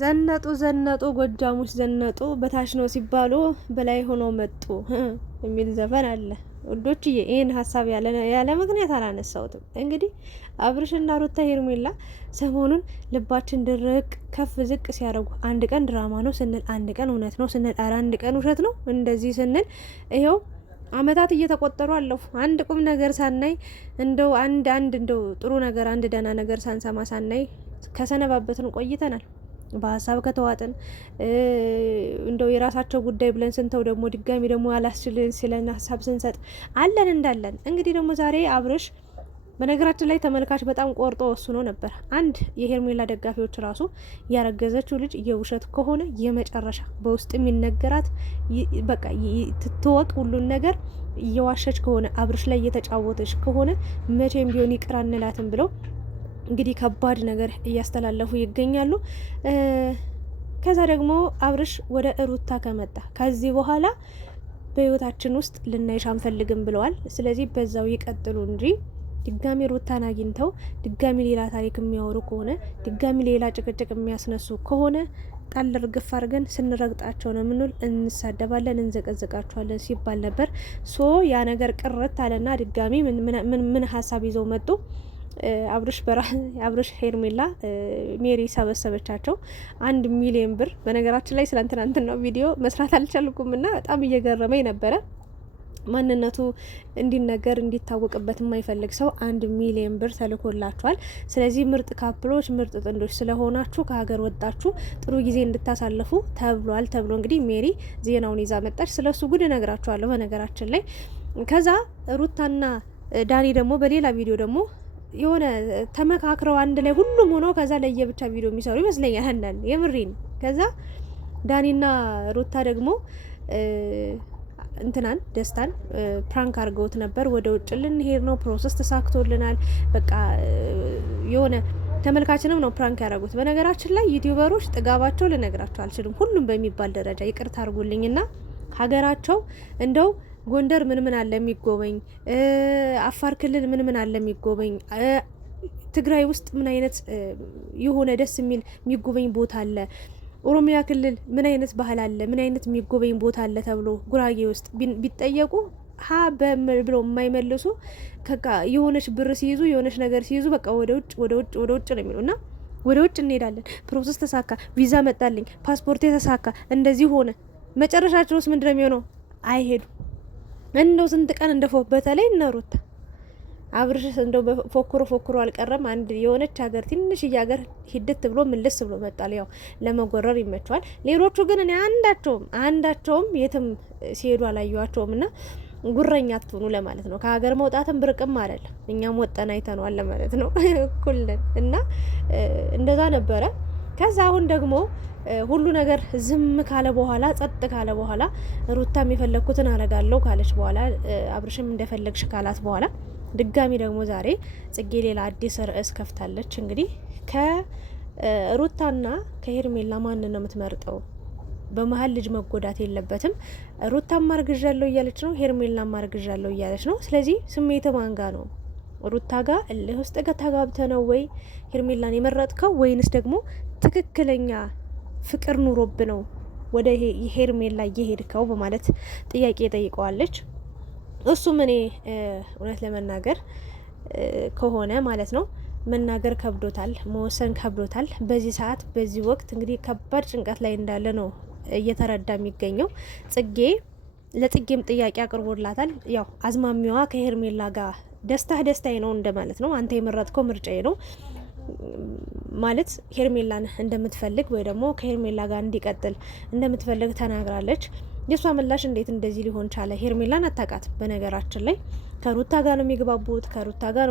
ዘነጡ ዘነጡ ጎጃሙች ዘነጡ በታች ነው ሲባሉ በላይ ሆኖ መጡ የሚል ዘፈን አለ። ወዶችዬ ይህን ሀሳብ ያለ ምክንያት አላነሳውትም። እንግዲህ አብርሽና ሩታ ሄርሜላ ሰሞኑን ልባችን ድርቅ ከፍ ዝቅ ሲያደርጉ አንድ ቀን ድራማ ነው ስንል፣ አንድ ቀን እውነት ነው ስንል፣ ኧረ አንድ ቀን ውሸት ነው እንደዚህ ስንል ይኸው አመታት እየተቆጠሩ አለፉ። አንድ ቁም ነገር ሳናይ እንደው አንድ እንደው ጥሩ ነገር አንድ ደህና ነገር ሳንሰማ ሳናይ ከሰነባበትን ቆይተናል። በሀሳብ ከተዋጥን እንደው የራሳቸው ጉዳይ ብለን ስንተው ደግሞ ድጋሚ ደግሞ ያላስችልን ሲለን ሀሳብ ስንሰጥ አለን እንዳለን። እንግዲህ ደግሞ ዛሬ አብርሽ በነገራችን ላይ ተመልካች በጣም ቆርጦ ወስኖ ነበር። አንድ የሄርሜላ ደጋፊዎች ራሱ ያረገዘችው ልጅ የውሸት ከሆነ የመጨረሻ በውስጥ የሚነገራት በቃ ትትወቅ ሁሉን ነገር እየዋሸች ከሆነ አብርሽ ላይ እየተጫወተች ከሆነ መቼም ቢሆን ይቅር አንላትም ብለው እንግዲህ ከባድ ነገር እያስተላለፉ ይገኛሉ። ከዛ ደግሞ አብርሽ ወደ ሩታ ከመጣ ከዚህ በኋላ በህይወታችን ውስጥ ልናይሽ አንፈልግም ብለዋል። ስለዚህ በዛው ይቀጥሉ እንጂ ድጋሚ ሩታን አግኝተው ድጋሚ ሌላ ታሪክ የሚያወሩ ከሆነ ድጋሚ ሌላ ጭቅጭቅ የሚያስነሱ ከሆነ ቃል ርግፍ አድርገን ስንረግጣቸው ነው የምንውል፣ እንሳደባለን፣ እንዘቀዝቃቸዋለን ሲባል ነበር። ሶ ያ ነገር ቅርት አለና ድጋሚ ምን ሀሳብ ይዘው መጡ? አብርሽ ሄርሜላ ሜሪ ሰበሰበቻቸው 1 ሚሊዮን ብር። በነገራችን ላይ ስለ ትናንትናው ቪዲዮ መስራት አልቻልኩም እና በጣም እየገረመኝ ነበረ። ማንነቱ እንዲነገር እንዲታወቅበት የማይፈልግ ሰው 1 ሚሊዮን ብር ተልኮላችኋል። ስለዚህ ምርጥ ካፕሎች ምርጥ ጥንዶች ስለሆናችሁ ከሀገር ወጣችሁ ጥሩ ጊዜ እንድታሳልፉ ተብሏል ተብሎ እንግዲህ ሜሪ ዜናውን ይዛ መጣች። ስለሱ ጉድ እነግራችኋለሁ በነገራችን ላይ። ከዛ ሩታና ዳኒ ደግሞ በሌላ ቪዲዮ ደግሞ የሆነ ተመካክረው አንድ ላይ ሁሉም ሆኖ ከዛ ለየብቻ ቪዲዮ የሚሰሩ ይመስለኛል አንዳንድ የምሬን። ከዛ ዳኒና ሩታ ደግሞ እንትናን ደስታን ፕራንክ አድርገውት ነበር። ወደ ውጭ ልንሄድ ነው፣ ፕሮሰስ ተሳክቶልናል፣ በቃ የሆነ ተመልካችንም ነው ፕራንክ ያደረጉት። በነገራችን ላይ ዩቲዩበሮች ጥጋባቸው ልነግራቸው አልችልም። ሁሉም በሚባል ደረጃ ይቅርታ አድርጉልኝና ሀገራቸው እንደው ጎንደር ምን አለ የሚጎበኝ፣ አፋር ክልል ምን አለ የሚጎበኝ፣ ትግራይ ውስጥ ምን አይነት የሆነ ደስ የሚል የሚጎበኝ ቦታ አለ፣ ኦሮሚያ ክልል ምን አይነት ባህል አለ፣ ምን አይነት የሚጎበኝ ቦታ አለ ተብሎ ጉራጌ ውስጥ ቢጠየቁ ብለው የማይመልሱ የሆነች ብር ሲይዙ የሆነች ነገር ሲይዙ በቃ ወደ ውጭ ነው የሚሉ እና ወደ ውጭ እንሄዳለን፣ ፕሮሰስ ተሳካ፣ ቪዛ መጣልኝ፣ ፓስፖርት ተሳካ፣ እንደዚህ ሆነ። መጨረሻቸውስ ምንድነው የሚሆነው? አይሄዱ እንደው ስንት ቀን እንደፎ በተለይ እነ ሩታ አብርሽ እንደው ፎክሮ አልቀረም። አንድ የሆነች ሀገር ትንሽዬ ሀገር ሂደት ብሎ ምልስ ብሎ መጣል። ያው ለመጎረር ይመቸዋል። ሌሎቹ ግን እኔ አንዳቸውም የትም ሲሄዱ አላየዋቸውም። እና ጉረኛ አትሆኑ ለማለት ነው። ከሀገር መውጣትም ብርቅም አይደለም። እኛም ወጠን አይተነዋል ለማለት ነው። እኩል ነን እና እንደዛ ነበረ። ከዛ አሁን ደግሞ ሁሉ ነገር ዝም ካለ በኋላ ጸጥ ካለ በኋላ ሩታም የፈለግኩትን አረጋለሁ ካለች በኋላ አብርሽም እንደፈለግሽ ካላት በኋላ ድጋሚ ደግሞ ዛሬ ጽጌ ሌላ አዲስ ርዕስ ከፍታለች። እንግዲህ ከሩታና ከሄርሜላ ማን ነው የምትመርጠው? በመሀል ልጅ መጎዳት የለበትም። ሩታም ማርግዣለሁ እያለች ነው፣ ሄርሜላም ማርግዣለሁ እያለች ነው። ስለዚህ ስሜት ማንጋ ነው? ሩታ ጋር እልህ ውስጥ ተጋብተ ነው ወይ ሄርሜላን የመረጥከው ወይንስ ደግሞ ትክክለኛ ፍቅር ኑሮብ ነው ወደ ሄርሜላ እየሄድከው በማለት ጥያቄ ጠይቀዋለች። እሱም እኔ እውነት ለመናገር ከሆነ ማለት ነው መናገር ከብዶታል፣ መወሰን ከብዶታል። በዚህ ሰዓት በዚህ ወቅት እንግዲህ ከባድ ጭንቀት ላይ እንዳለ ነው እየተረዳ የሚገኘው። ለጽጌም ጥያቄ አቅርቦላታል። ያው አዝማሚዋ ከሄርሜላ ጋር ደስታዬ ነው እንደማለት ነው። አንተ የመረጥከው ምርጫዬ ነው ማለት ሄርሜላን እንደምትፈልግ ወይ ደግሞ ከሄርሜላ ጋር እንዲቀጥል እንደምትፈልግ ተናግራለች። የሷ ምላሽ እንዴት እንደዚህ ሊሆን ቻለ? ሄርሜላን አታውቃትም። በነገራችን ላይ ከሩታ ጋር ነው የሚግባቡት፣ ከሩታ ጋር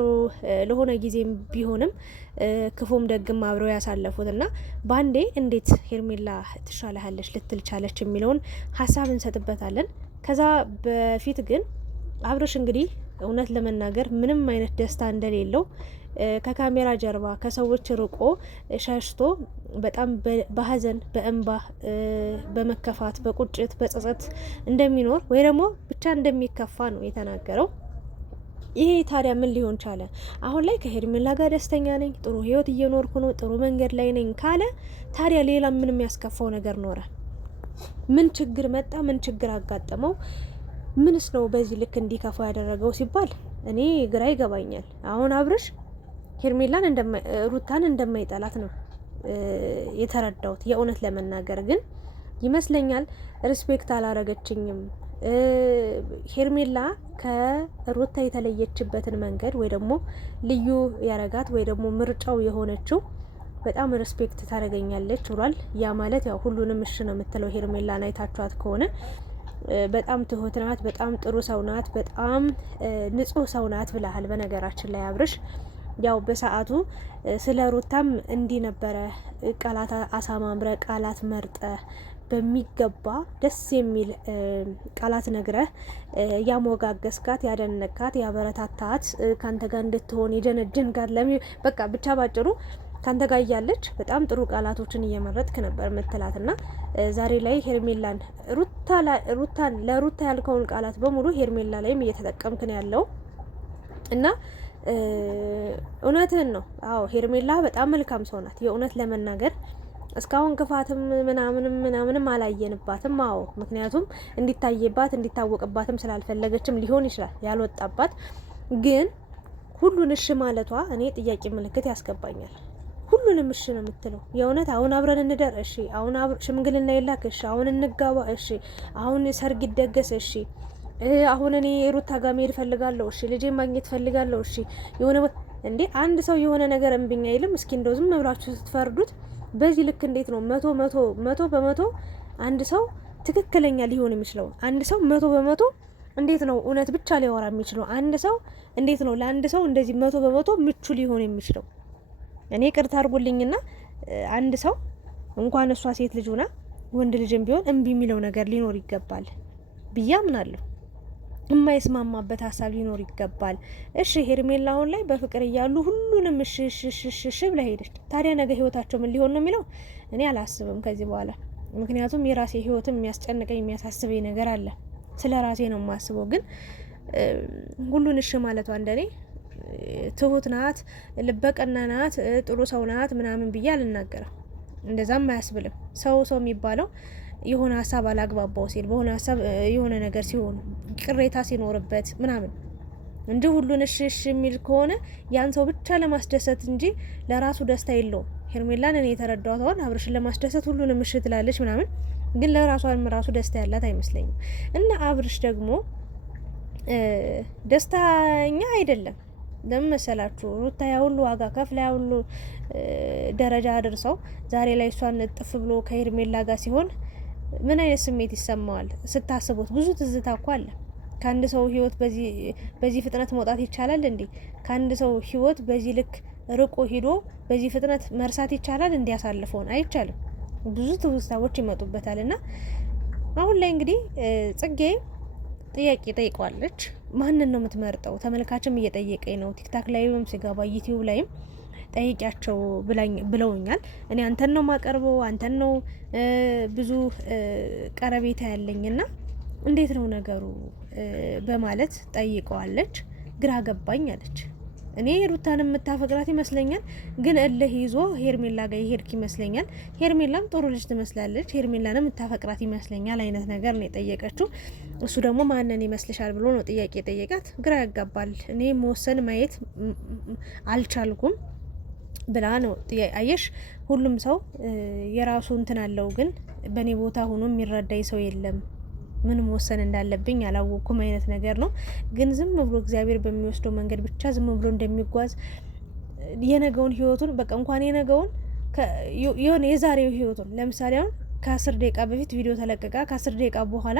ለሆነ ጊዜም ቢሆንም ክፉም ደግም አብረው ያሳለፉት እና በአንዴ እንዴት ሄርሜላ ትሻላለች ልትል ቻለች የሚለውን ሀሳብ እንሰጥበታለን። ከዛ በፊት ግን አብርሽ እንግዲህ እውነት ለመናገር ምንም አይነት ደስታ እንደሌለው ከካሜራ ጀርባ ከሰዎች ርቆ ሸሽቶ በጣም በሀዘን በእንባ በመከፋት በቁጭት በጸጸት እንደሚኖር ወይ ደግሞ ብቻ እንደሚከፋ ነው የተናገረው። ይሄ ታዲያ ምን ሊሆን ቻለ? አሁን ላይ ከሄርሜላ ጋር ደስተኛ ነኝ፣ ጥሩ ህይወት እየኖርኩ ነው፣ ጥሩ መንገድ ላይ ነኝ ካለ ታዲያ ሌላ ምን የሚያስከፋው ነገር ኖረ? ምን ችግር መጣ? ምን ችግር አጋጠመው? ምንስ ነው በዚህ ልክ እንዲከፋው ያደረገው ሲባል እኔ ግራ ይገባኛል። አሁን አብርሽ ሄርሜላን ሩታን እንደማይጠላት ነው የተረዳሁት። የእውነት ለመናገር ግን ይመስለኛል ሪስፔክት አላረገችኝም። ሄርሜላ ከሩታ የተለየችበትን መንገድ ወይ ደግሞ ልዩ ያረጋት ወይ ደግሞ ምርጫው የሆነችው በጣም ሪስፔክት ታደርገኛለች ብሏል። ያ ማለት ያው ሁሉንም እሺ ነው የምትለው። ሄርሜላን አይታችኋት ከሆነ በጣም ትሁት ናት፣ በጣም ጥሩ ሰው ናት፣ በጣም ንጹህ ሰው ናት ብለሃል። በነገራችን ላይ አብርሽ ያው በሰዓቱ ስለ ሩታም እንዲህ ነበረ ቃላት አሳማምረ ቃላት መርጠ በሚገባ ደስ የሚል ቃላት ነግረህ ያሞጋገስካት፣ ያደነካት፣ ያበረታታት ካንተ ጋር እንድትሆን የጀነጀንካት በቃ ብቻ ባጭሩ ካንተ ጋር እያለች በጣም ጥሩ ቃላቶችን እየመረጥክ ነበር ምትላትና ዛሬ ላይ ሄርሜላን ሩታን ለሩታ ያልከውን ቃላት በሙሉ ሄርሜላ ላይም እየተጠቀምክ ነው ያለው እና እውነትህን ነው። አዎ ሄርሜላ በጣም መልካም ሰው ናት። የእውነት ለመናገር እስካሁን ክፋትም ምናምንም አላየንባትም። አዎ ምክንያቱም እንዲታየባት እንዲታወቅባትም ስላልፈለገችም ሊሆን ይችላል ያልወጣባት። ግን ሁሉን እሺ ማለቷ እኔ ጥያቄ ምልክት ያስገባኛል። ሁሉንም እሺ ነው የምትለው። የእውነት አሁን አብረን እንደር፣ እሺ አሁን ሽምግልና ይላክ፣ እሺ አሁን እንጋባ፣ እሺ አሁን ሰርግ ይደገስ፣ እሺ አሁን እኔ ሩታ ጋር መሄድ ፈልጋለሁ፣ እሺ ልጄን ማግኘት ፈልጋለሁ፣ እሺ የሆነ እንዴ አንድ ሰው የሆነ ነገር እምቢኝ አይልም? እስኪ እንደው ዝም ብላችሁ ስትፈርዱት በዚህ ልክ እንዴት ነው መቶ በመቶ አንድ ሰው ትክክለኛ ሊሆን የሚችለው? አንድ ሰው 100% እንዴት ነው እውነት ብቻ ሊያወራ የሚችለው? አንድ ሰው እንዴት ነው ለአንድ ሰው እንደዚህ 100% ምቹ ሊሆን የሚችለው? እኔ ቅርታ አድርጉልኝና አንድ ሰው እንኳን እሷ ሴት ልጅ ሆና ወንድ ልጅም ቢሆን እምቢ የሚለው ነገር ሊኖር ይገባል ብዬ አምናለሁ። የማይስማማበት ሀሳብ ሊኖር ይገባል። እሺ ሄርሜላ አሁን ላይ በፍቅር እያሉ ሁሉንም እሺ ብላ ሄደች። ታዲያ ነገ ህይወታቸው ምን ሊሆን ነው የሚለው እኔ አላስብም ከዚህ በኋላ። ምክንያቱም የራሴ ህይወትም የሚያስጨንቀኝ የሚያሳስበኝ ነገር አለ። ስለ ራሴ ነው የማስበው። ግን ሁሉን እሺ ማለቷ እንደኔ ትሁት ናት፣ ልበቀና ናት፣ ጥሩ ሰው ናት ምናምን ብዬ አልናገርም። እንደዛም አያስብልም። ሰው የሚባለው የሆነ ሀሳብ አላግባባው ሲል በሆነ ሀሳብ የሆነ ነገር ሲሆን ቅሬታ ሲኖርበት ምናምን እንጂ ሁሉን እሺ የሚል ከሆነ ያን ሰው ብቻ ለማስደሰት እንጂ ለራሱ ደስታ የለውም። ሄርሜላን እኔ የተረዳኋት አሁን አብርሽን ለማስደሰት ሁሉንም እሺ ትላለች ምናምን፣ ግን ለራሷም ራሱ ደስታ ያላት አይመስለኝም። እና አብርሽ ደግሞ ደስተኛ አይደለም። ለምን መሰላችሁ? ሩታ ያ ሁሉ ዋጋ ከፍላ ያ ሁሉ ደረጃ አድርሰው ዛሬ ላይ እሷን እጥፍ ብሎ ከሄርሜላ ጋር ሲሆን ምን አይነት ስሜት ይሰማዋል? ስታስቡት ብዙ ትዝታ እኮ አለ። ከአንድ ሰው ህይወት በዚህ ፍጥነት መውጣት ይቻላል እንዴ? ከአንድ ሰው ህይወት በዚህ ልክ ርቆ ሂዶ በዚህ ፍጥነት መርሳት ይቻላል? እንዲያሳልፈውን አይቻልም። ብዙ ትውስታዎች ይመጡበታል። እና አሁን ላይ እንግዲህ ጽጌ ጥያቄ ጠይቀዋለች። ማንን ነው የምትመርጠው? ተመልካችም እየጠየቀኝ ነው። ቲክታክ ላይም ሲገባ ዩቲዩብ ላይም ጠይቂያቸው ብለውኛል። እኔ አንተን ነው ማቀርበው፣ አንተን ነው ብዙ ቀረቤታ ያለኝና እንዴት ነው ነገሩ በማለት ጠይቀዋለች። ግራ ገባኝ አለች። እኔ ሩታን የምታፈቅራት ይመስለኛል፣ ግን እልህ ይዞ ሄርሜላ ጋር ይሄድክ ይመስለኛል። ሄርሜላም ጥሩ ልጅ ትመስላለች፣ ሄርሜላንም የምታፈቅራት ይመስለኛል አይነት ነገር ነው የጠየቀችው። እሱ ደግሞ ማንን ይመስልሻል ብሎ ነው ጥያቄ የጠየቃት። ግራ ያጋባል። እኔ መወሰን ማየት አልቻልኩም ብላ ነው። አየሽ ሁሉም ሰው የራሱ እንትን አለው፣ ግን በእኔ ቦታ ሆኖ የሚረዳኝ ሰው የለም። ምን መወሰን እንዳለብኝ አላወቅኩም አይነት ነገር ነው። ግን ዝም ብሎ እግዚአብሔር በሚወስደው መንገድ ብቻ ዝም ብሎ እንደሚጓዝ የነገውን ህይወቱን በቃ እንኳን የነገውን የሆነ የዛሬው ህይወቱን ለምሳሌ አሁን ከ10 ደቂቃ በፊት ቪዲዮ ተለቀቀ። ከ10 ደቂቃ በኋላ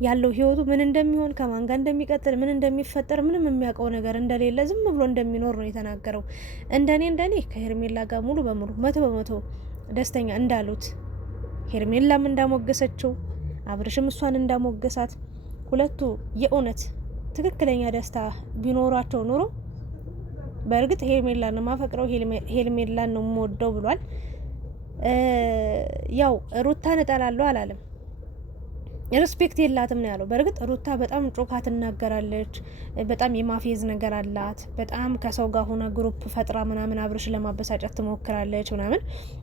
ያለው ህይወቱ ምን እንደሚሆን ከማን ጋር እንደሚቀጥል ምን እንደሚፈጠር ምንም የሚያውቀው ነገር እንደሌለ ዝም ብሎ እንደሚኖር ነው የተናገረው። እንደኔ ከሄርሜላ ጋር ሙሉ በሙሉ 100% ደስተኛ እንዳሉት ሄርሜላም እንዳሞገሰችው አብርሽም እሷን እንዳሞገሳት ሁለቱ የእውነት ትክክለኛ ደስታ ቢኖራቸው ኑሮ በእርግጥ ሄርሜላን ነው ማፈቅረው ሄርሜላን ነው የምወደው ብሏል። ያው ሩታን እጠላለሁ አላለም። ሪስፔክት የላትም ነው ያለው። በእርግጥ ሩታ በጣም ጮካ ትናገራለች፣ በጣም የማፌዝ ነገር አላት። በጣም ከሰው ጋር ሆና ግሩፕ ፈጥራ ምናምን አብርሽ ለማበሳጨት ትሞክራለች ምናምን።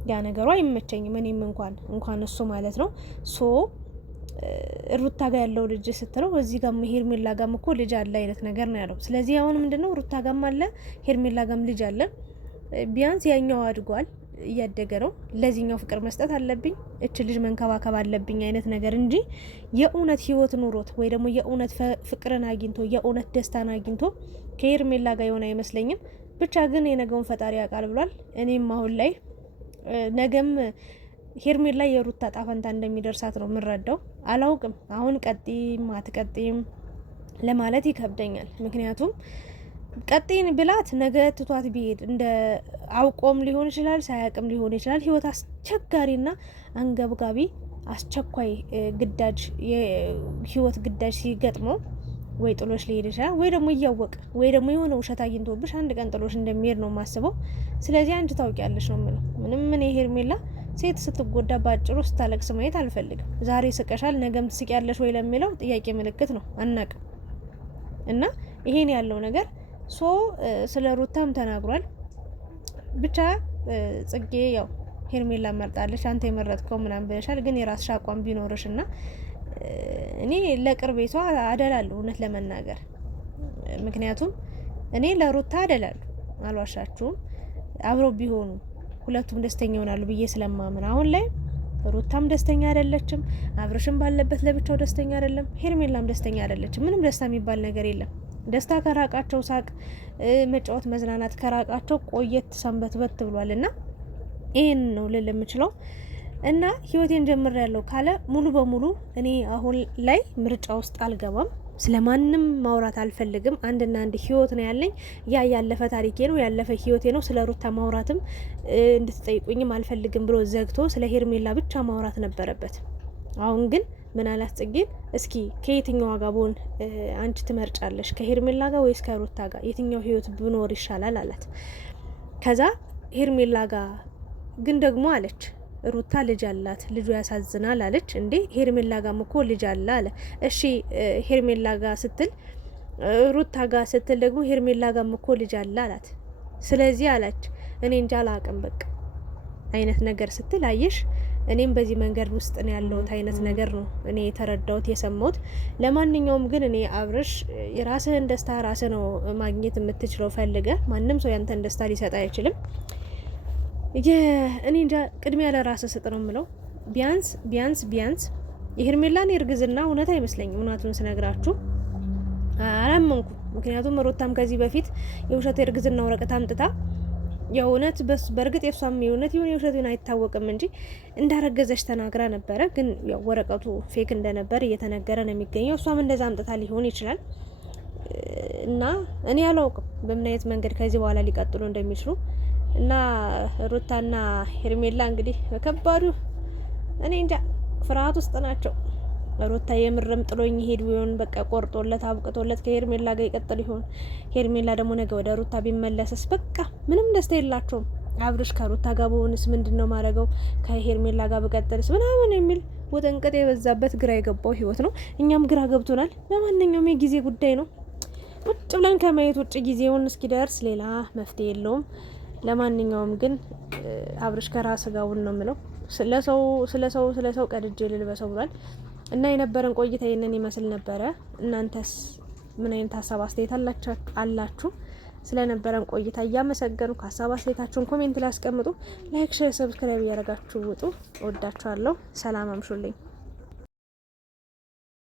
ያ ነገሯ አይመቸኝም። እኔም እንኳን እሱ ማለት ነው ሶ ሩታ ጋር ያለው ልጅ ስትለው እዚህ ጋር ሄርሜላ ጋም እኮ ልጅ አለ አይነት ነገር ነው ያለው። ስለዚህ አሁን ምንድነው ሩታ ጋም አለ ሄርሜላ ጋም ልጅ አለ። ቢያንስ ያኛው አድጓል፣ እያደገ ነው። ለዚህኛው ፍቅር መስጠት አለብኝ፣ እች ልጅ መንከባከብ አለብኝ አይነት ነገር እንጂ የእውነት ህይወት ኑሮት ወይ ደግሞ የእውነት ፍቅርን አግኝቶ የእውነት ደስታን አግኝቶ ከሄርሜላ ጋር የሆነ አይመስለኝም። ብቻ ግን የነገውን ፈጣሪ ያውቃል ብሏል። እኔም አሁን ላይ ነገም ሄርሜላ የሩታ ጣፈንታ እንደሚደርሳት ነው የምንረዳው። አላውቅም አሁን ቀጥም አትቀጥም ለማለት ይከብደኛል። ምክንያቱም ቀጥን ብላት ነገ ትቷት ቢሄድ እንደ አውቆም ሊሆን ይችላል ሳያውቅም ሊሆን ይችላል። ህይወት አስቸጋሪና አንገብጋቢ አስቸኳይ ግዳጅ የህይወት ግዳጅ ሲገጥመው ወይ ጥሎሽ ሊሄድ ይችላል ወይ ደግሞ እያወቀ ወይ ደግሞ የሆነ ውሸት አግኝቶብሽ አንድ ቀን ጥሎሽ እንደሚሄድ ነው የማስበው። ስለዚህ አንቺ ታውቂያለሽ ነው የምለው። ምንም ምን ሄርሜላ ሴት ስትጎዳ ባጭሩ ስታለቅስ ማየት አልፈልግም። ዛሬ ስቀሻል ነገም ትስቂያለሽ ወይ ለሚለው ጥያቄ ምልክት ነው፣ አናቅም። እና ይሄን ያለው ነገር ሶ ስለ ሩታም ተናግሯል። ብቻ ጽጌ ያው ሄርሜላ መርጣለች፣ አንተ የመረጥከው ምናምን ብለሻል። ግን የራስሽ አቋም ቢኖርሽ እና እኔ ለቅርቤ ሰው አደላለሁ እውነት ለመናገር ምክንያቱም እኔ ለሩታ አደላለሁ፣ አልዋሻችሁም። አብረው ቢሆኑ ሁለቱም ደስተኛ ይሆናሉ ብዬ ስለማምን አሁን ላይ ሩታም ደስተኛ አይደለችም፣ አብርሽም ባለበት ለብቻው ደስተኛ አይደለም፣ ሄርሜላም ደስተኛ አይደለችም። ምንም ደስታ የሚባል ነገር የለም። ደስታ ከራቃቸው ሳቅ፣ መጫወት፣ መዝናናት ከራቃቸው ቆየት ሰንበትበት ብሏል። እና ይሄን ነው ልል የምችለው። እና ህይወቴን ጀምሬያለሁ ካለ ሙሉ በሙሉ እኔ አሁን ላይ ምርጫ ውስጥ አልገባም። ስለማንም ማውራት አልፈልግም። አንድና አንድ ህይወት ነው ያለኝ። ያ ያለፈ ታሪኬ ነው፣ ያለፈ ህይወቴ ነው። ስለ ሩታ ማውራትም እንድትጠይቁኝም አልፈልግም ብሎ ዘግቶ ስለ ሄርሜላ ብቻ ማውራት ነበረበት። አሁን ግን ምን አላት ጽጌን፣ እስኪ ከየትኛው ጋር ብሆን አንቺ ትመርጫለሽ? ከሄርሜላ ጋር ወይስ ከሩታ ጋር? የትኛው ህይወት ብኖር ይሻላል አላት። ከዛ ሄርሜላ ጋር ግን ደግሞ አለች ሩታ ልጅ አላት፣ ልጁ ያሳዝናል አለች። እንዴ ሄርሜላ ጋም እኮ ልጅ አለ አለ። እሺ ሄርሜላ ጋ ስትል ሩታ ጋ ስትል ደግሞ ሄርሜላ ጋም እኮ ልጅ አለ አላት። ስለዚህ አላች እኔ እንጃ አላቅም በቃ አይነት ነገር ስትል አየሽ፣ እኔም በዚህ መንገድ ውስጥ ነው ያለሁት አይነት ነገር ነው እኔ የተረዳሁት የሰማሁት። ለማንኛውም ግን እኔ አብርሽ የራስህን ደስታ ራስህ ነው ማግኘት የምትችለው ፈልገ። ማንም ሰው ያንተን ደስታ ሊሰጥ አይችልም። እኔ እንጃ ቅድሚያ ለራስህ ስጥ ነው የምለው። ቢያንስ የሄርሜላን እርግዝና እውነት አይመስለኝም። እውነቱን ስነግራችሁ አላመንኩም። ምክንያቱም ሩታም ከዚህ በፊት የውሸት የእርግዝና ወረቀት አምጥታ የእውነት በእርግጥ የሷም የእውነት ይሁን የውሸት ይሁን አይታወቅም እንጂ እንዳረገዘች ተናግራ ነበረ። ግን ያው ወረቀቱ ፌክ እንደነበር እየተነገረ ነው የሚገኘው። እሷም እንደዛ አምጥታ ሊሆን ይችላል እና እኔ አላውቅም በምን አይነት መንገድ ከዚህ በኋላ ሊቀጥሉ እንደሚችሉ እና ሩታና ሄርሜላ እንግዲህ በከባዱ እኔ እንጃ ፍርሃት ውስጥ ናቸው። ሩታ የምርም ጥሎኝ ሄድ ይሆን? በቃ ቆርጦለት አብቅቶለት ከሄርሜላ ጋር ይቀጥል ይሆን? ሄርሜላ ደግሞ ነገ ወደ ሩታ ቢመለስስ? በቃ ምንም ደስታ የላቸውም። አብርሽ ከሩታ ጋር በሆንስ ምንድነው ማረገው? ከሄርሜላ ጋር በቀጥልስ ምናምን የሚል ወጠንቀጥ የበዛበት ግራ የገባው ህይወት ነው። እኛም ግራ ገብቶናል። ለማንኛውም የጊዜ ጉዳይ ነው። ቁጭ ብለን ከማየት ውጭ ጊዜውን እስኪደርስ ሌላ መፍትሄ የለውም። ለማንኛውም ግን አብርሽ ከራስ ጋውን ነው የምለው። ስለሰው ቀድጄ ልልበሰው ብሏል። እና የነበረን ቆይታ ይሄንን ይመስል ነበረ። እናንተስ ምን አይነት ሀሳብ አስተያየት አላችሁ? ስለነበረን ቆይታ እያመሰገንኩ ሀሳብ አስተያየታችሁን ኮሜንት ላይ አስቀምጡ። ላይክ፣ ሼር፣ ሰብስክራይብ እያደረጋችሁ ውጡ። እወዳችኋለሁ። ሰላም አምሹልኝ።